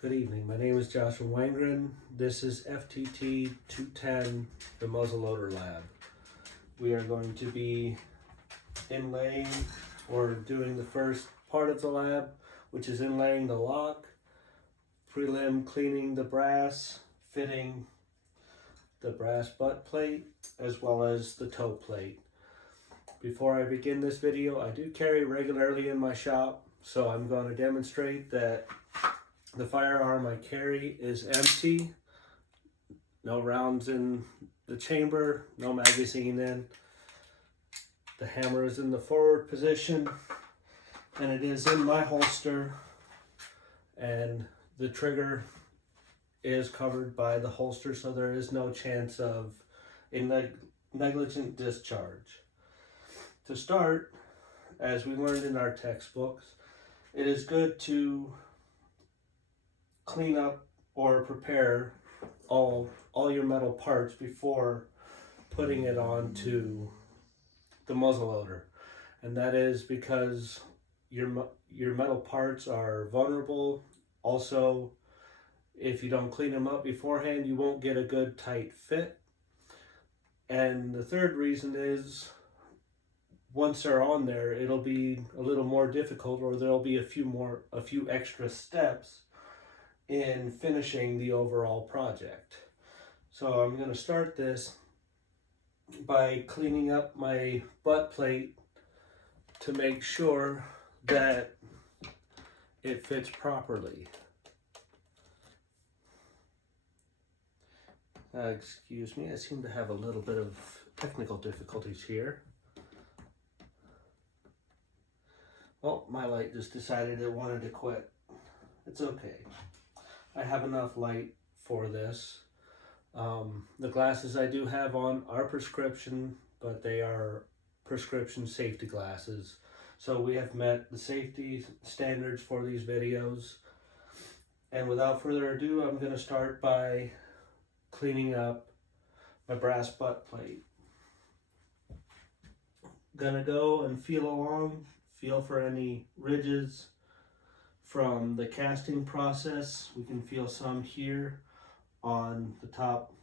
Good evening. My name is Joshua Wangren. This is FTT 210, the muzzleloader lab. We are going to be inlaying or doing the first part of the lab, which is inlaying the lock, prelim cleaning the brass, fitting the brass butt plate, as well as the toe plate. Before I begin this video, I do carry regularly in my shop, so I'm going to demonstrate that the firearm I carry is empty. No rounds in the chamber, no magazine in. The hammer is in the forward position, and it is in my holster, and the trigger is covered by the holster, so there is no chance of a negligent discharge. To start, as we learned in our textbooks, it is good to clean up or prepare all your metal parts before putting it onto the muzzleloader, and that is because your metal parts are vulnerable. Also, if you don't clean them up beforehand, you won't get a good tight fit. And the third reason is, once they're on there, it'll be a little more difficult, or there'll be a few extra steps in finishing the overall project. So I'm going to start this by cleaning up my butt plate to make sure that it fits properly. Excuse me, I seem to have a little bit of technical difficulties here. Oh, my light just decided it wanted to quit. It's okay. I have enough light for this. The glasses I do have on are prescription, but they are prescription safety glasses. So we have met the safety standards for these videos. And without further ado, I'm going to start by cleaning up my brass butt plate. Gonna go and feel along, feel for any ridges from the casting process. We can feel some here on the top,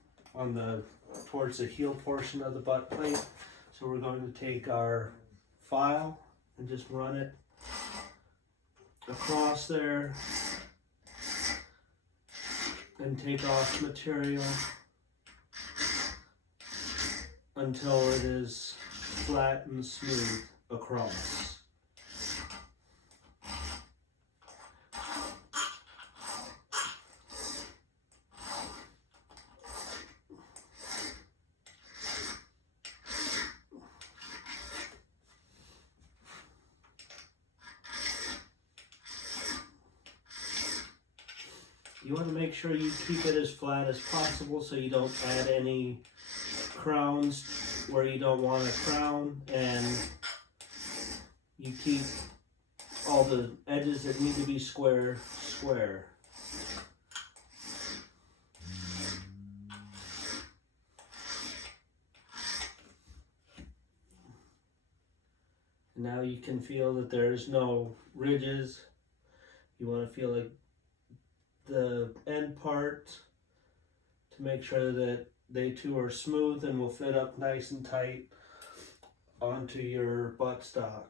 towards the heel portion of the butt plate. So we're going to take our file and just run it across there and take off material until it is flat and smooth across. You want to make sure you keep it as flat as possible so you don't add any crowns where you don't want a crown, and you keep all the edges that need to be square. Now you can feel that there's no ridges. You want to feel like the end part to make sure that they too are smooth and will fit up nice and tight onto your buttstock.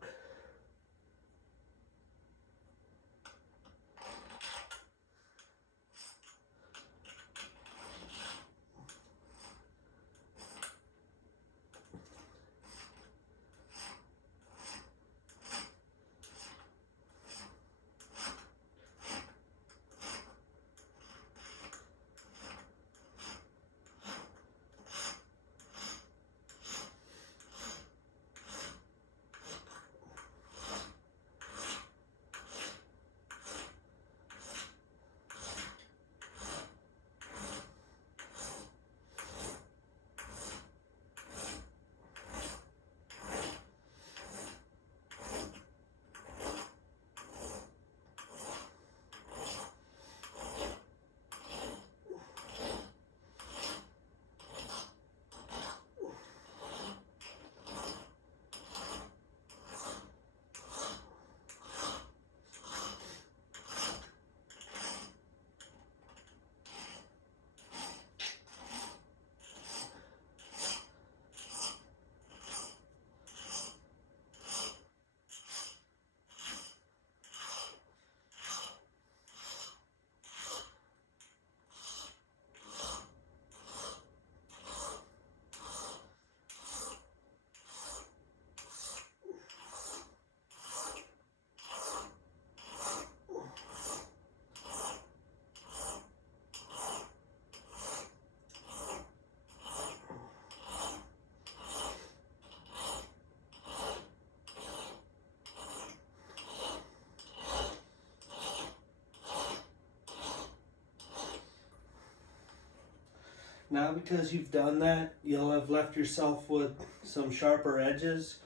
Now because you've done that, you'll have left yourself with some sharper edges.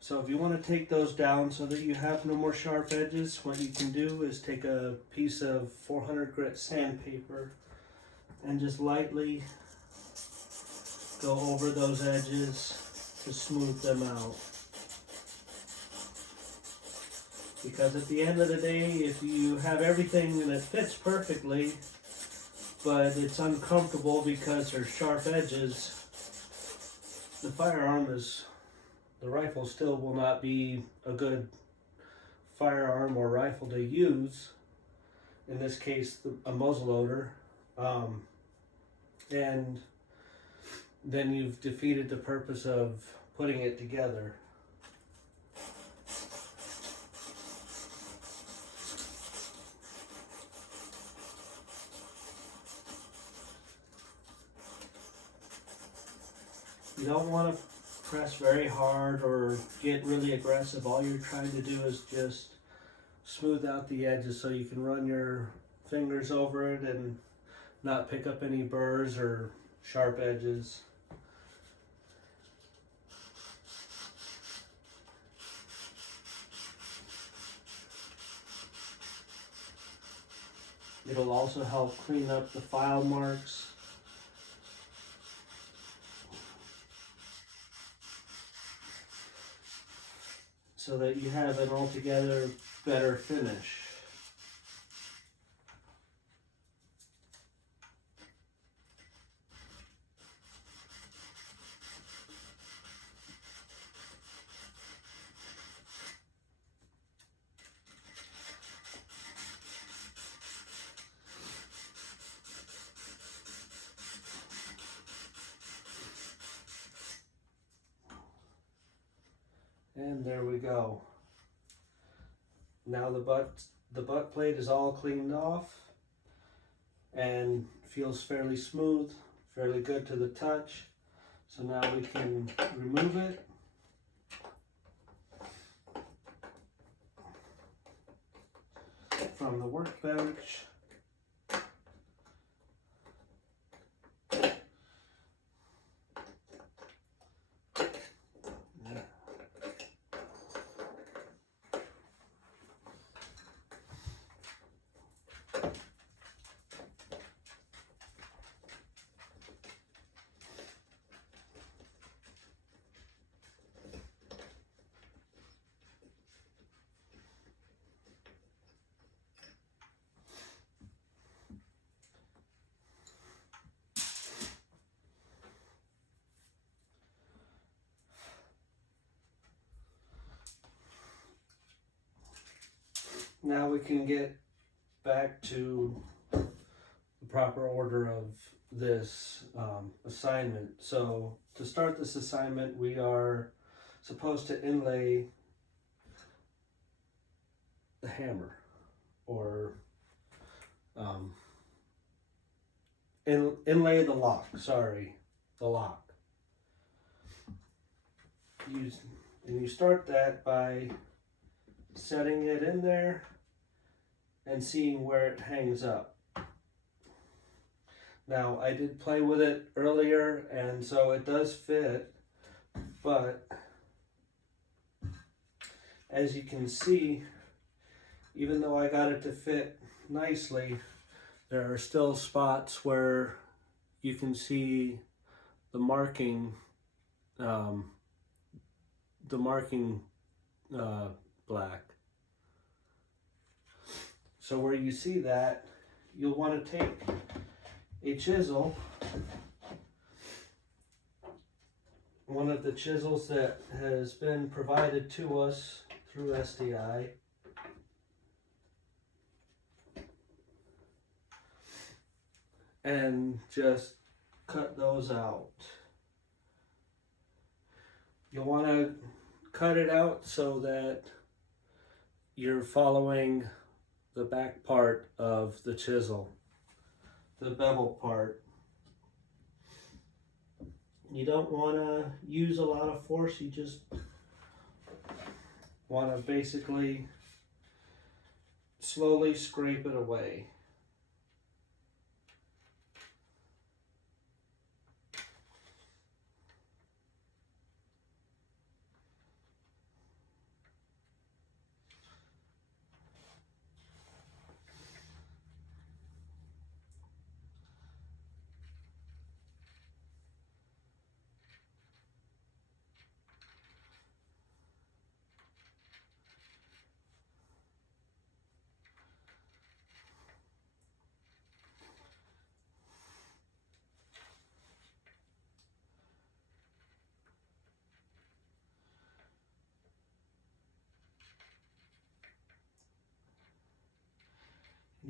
So if you want to take those down so that you have no more sharp edges, what you can do is take a piece of 400 grit sandpaper and just lightly go over those edges to smooth them out. Because at the end of the day, if you have everything that fits perfectly, but it's uncomfortable because there's sharp edges, the rifle still will not be a good firearm or rifle to use. In this case, a muzzleloader. And then you've defeated the purpose of putting it together. You don't want to press very hard or get really aggressive. All you're trying to do is just smooth out the edges so you can run your fingers over it and not pick up any burrs or sharp edges. It'll also help clean up the file marks. So that you have an altogether better finish. And there we go. Now the butt plate is all cleaned off and feels fairly smooth, fairly good to the touch. So now we can remove it. From the workbench. Now we can get back to the proper order of this assignment. So to start this assignment, we are supposed to inlay the hammer, or inlay the lock, the lock. And you start that by setting it in there and seeing where it hangs up. Now, I did play with it earlier, and so it does fit, but as you can see, even though I got it to fit nicely, there are still spots where you can see the marking black. So where you see that, you'll want to take a chisel, one of the chisels that has been provided to us through SDI, and just cut those out. You'll want to cut it out so that you're following the back part of the chisel, the bevel part. You don't want to use a lot of force, you just want to basically slowly scrape it away.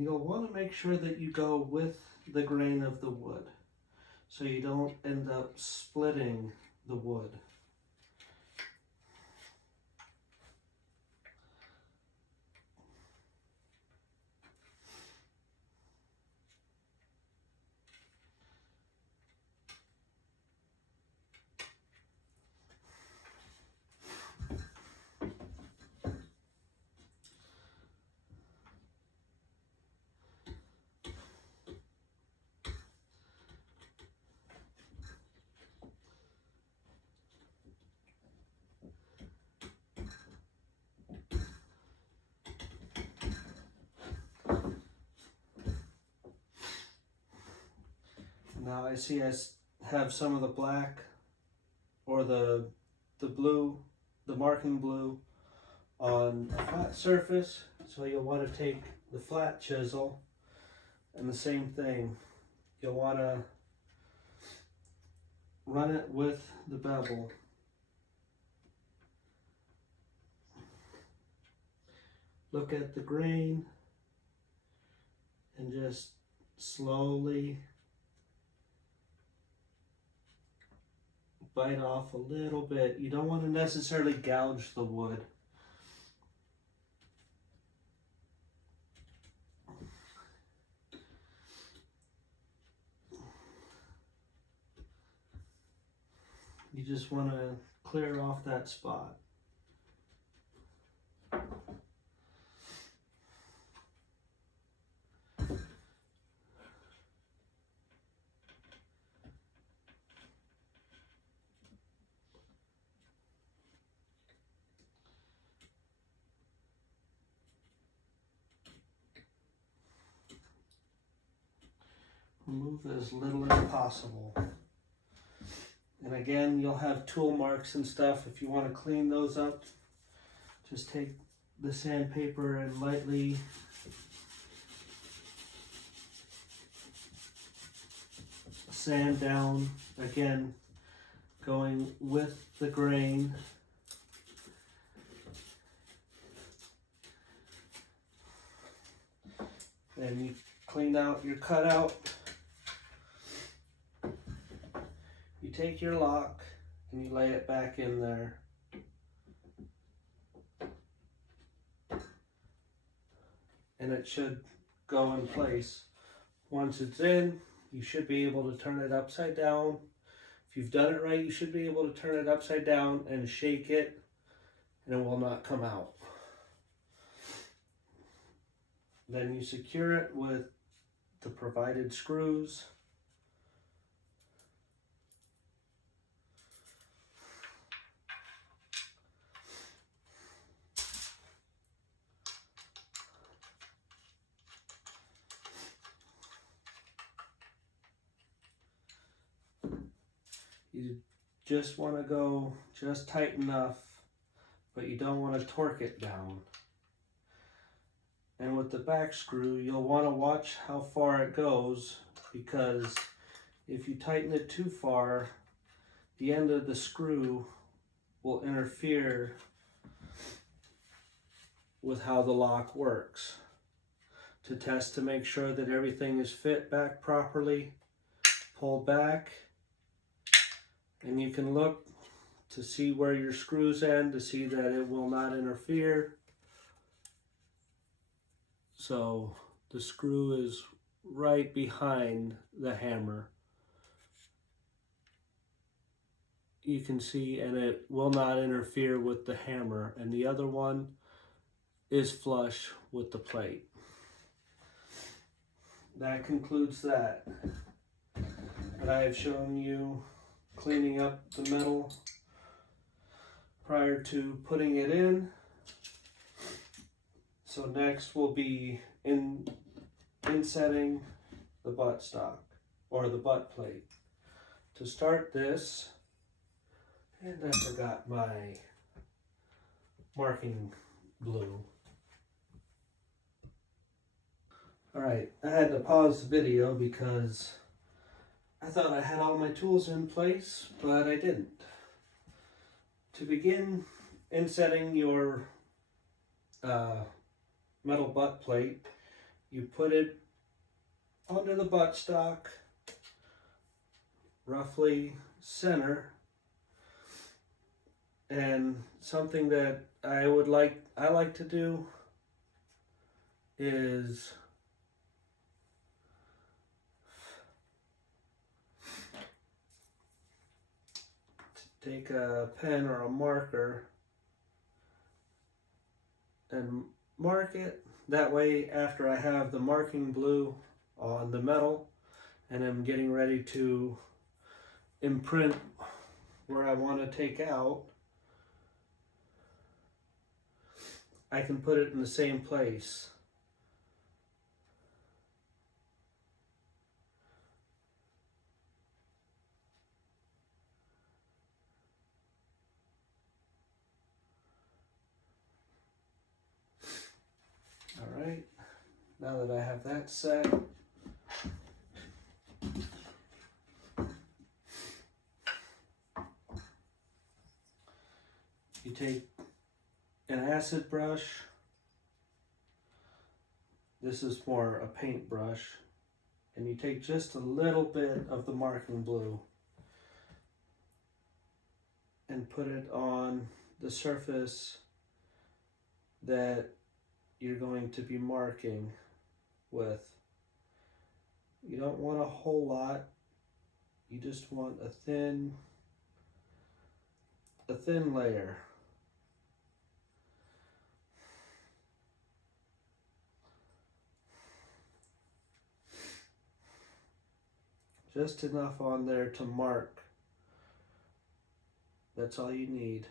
You'll want to make sure that you go with the grain of the wood so you don't end up splitting the wood. Now I see I have some of the black or the blue, the marking blue on a flat surface, so you'll want to take the flat chisel and the same thing. You'll want to run it with the bevel. Look at the grain and just slowly bite off a little bit. You don't want to necessarily gouge the wood. You just want to clear off that spot. Remove as little as possible. And again, you'll have tool marks and stuff. If you want to clean those up, just take the sandpaper and lightly sand down. Again, going with the grain. And you clean out your cutout. You take your lock and you lay it back in there. And it should go in place. Once it's in, you should be able to turn it upside down. If you've done it right, you should be able to turn it upside down and shake it, and it will not come out. Then you secure it with the provided screws. You just want to go just tight enough, but you don't want to torque it down. And with the back screw, you'll want to watch how far it goes, because if you tighten it too far, the end of the screw will interfere with how the lock works. To test to make sure that everything is fit back properly, pull back, and you can look to see where your screws end to see that it will not interfere. So the screw is right behind the hammer. You can see, and it will not interfere with the hammer, and the other one is flush with the plate. That concludes that. And I have shown you cleaning up the metal prior to putting it in. So next will be insetting the butt stock or the butt plate. To start this, and I forgot my marking blue. Alright, I had to pause the video because I thought I had all my tools in place, but I didn't. To begin insetting your metal butt plate, You put it onto the buttstock, roughly center, and something that I like to do is to take a pen or a marker and mark it. That way, after I have the marking blue on the metal and I'm getting ready to imprint where I want to take out, I can put it in the same place. All right, now that I have that set, you take an acid brush. This is more a paint brush, and you take just a little bit of the marking blue and put it on the surface that you're going to be marking with. You don't want a whole lot, you just want a thin layer. Just enough on there to mark. That's all you need.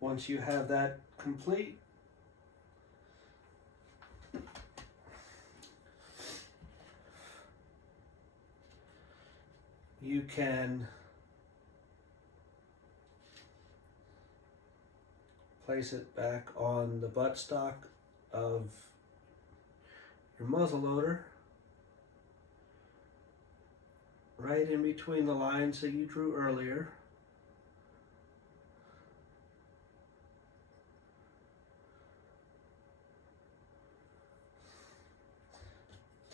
Once you have that complete, you can place it back on the buttstock of your muzzle loader, right in between the lines that you drew earlier.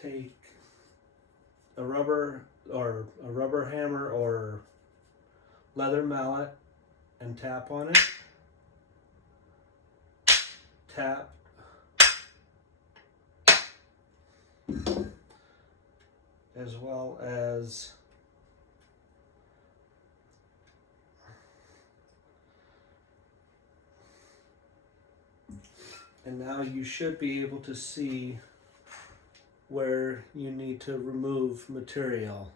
Take a rubber hammer or leather mallet and tap on it. Tap. As well as and now you should be able to see where you need to remove material.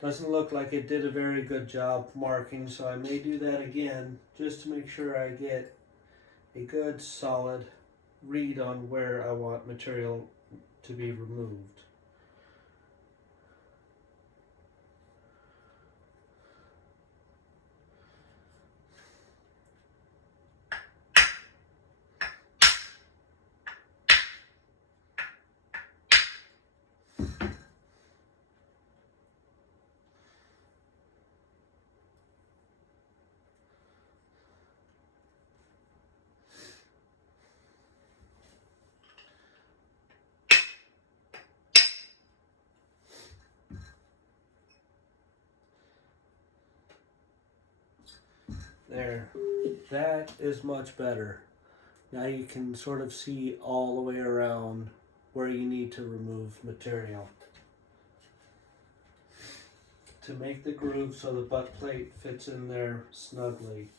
Doesn't look like it did a very good job marking, so I may do that again just to make sure I get a good solid read on where I want material to be removed. There, that is much better. Now you can sort of see all the way around where you need to remove material to make the groove so the butt plate fits in there snugly.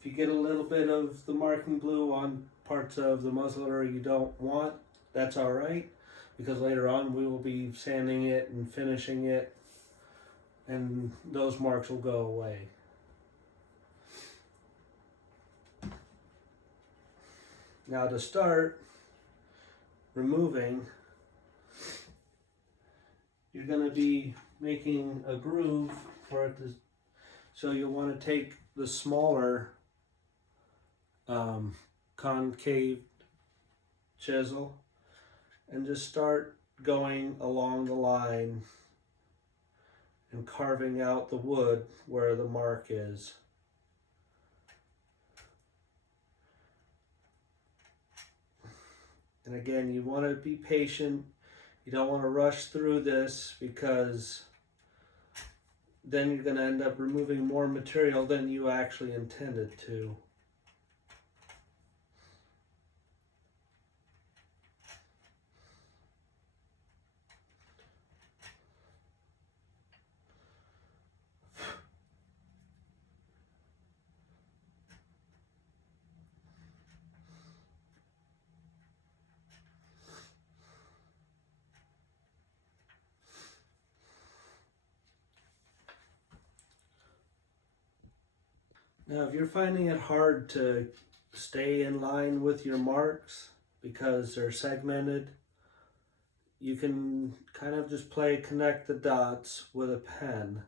If you get a little bit of the marking glue on parts of the muzzleloader you don't want, that's alright, because later on we will be sanding it and finishing it and those marks will go away. Now to start removing, you're going to be making a groove for it to, so you'll want to take the smaller concave chisel and just start going along the line and carving out the wood where the mark is. And again, you want to be patient. You don't want to rush through this, because then you're going to end up removing more material than you actually intended to. Now, if you're finding it hard to stay in line with your marks because they're segmented, you can kind of just connect the dots with a pen.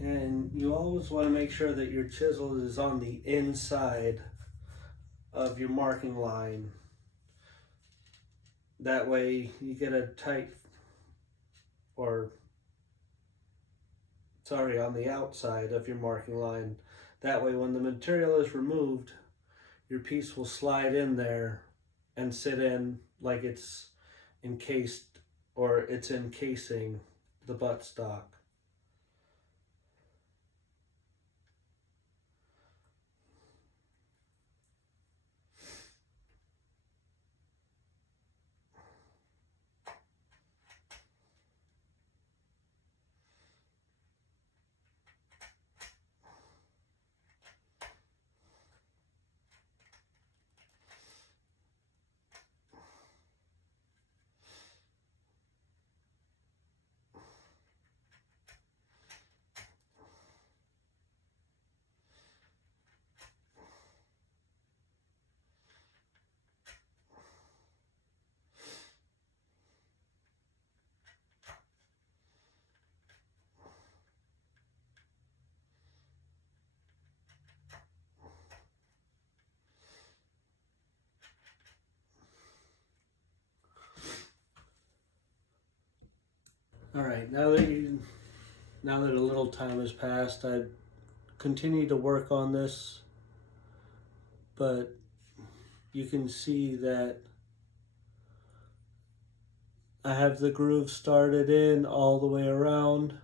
And you always want to make sure that your chisel is on the inside of your marking line. That way you get a tight, on the outside of your marking line. That way when the material is removed, your piece will slide in there and sit in like it's encased, or it's encasing the buttstock. All right, now that a little time has passed, I continue to work on this, but you can see that I have the groove started in all the way around,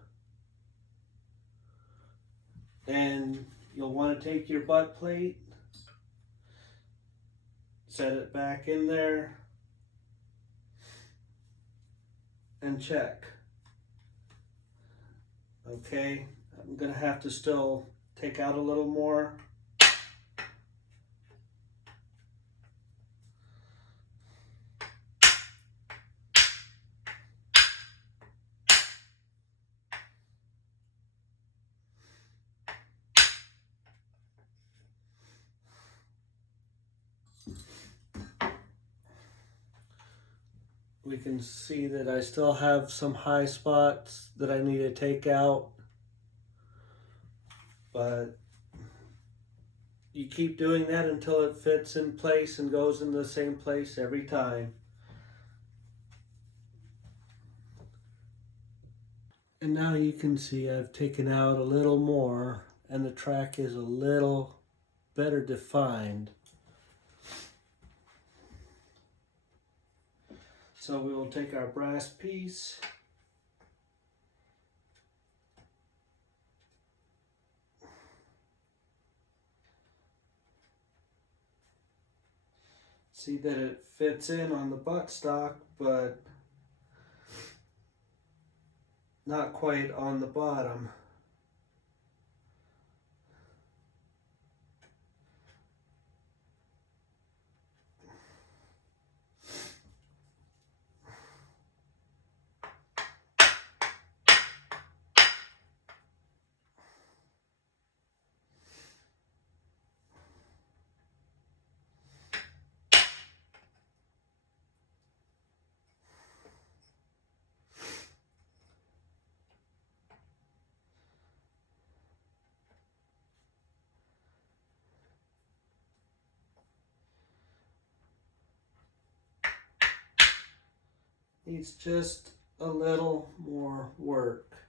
and you'll want to take your butt plate set it back in there and check. Okay, I'm gonna have to still take out a little more. We can see that I still have some high spots that I need to take out, but you keep doing that until it fits in place and goes in the same place every time. And now you can see I've taken out a little more and the track is a little better defined. So we will take our brass piece, see that it fits in on the buttstock, but not quite on the bottom. Needs just a little more work.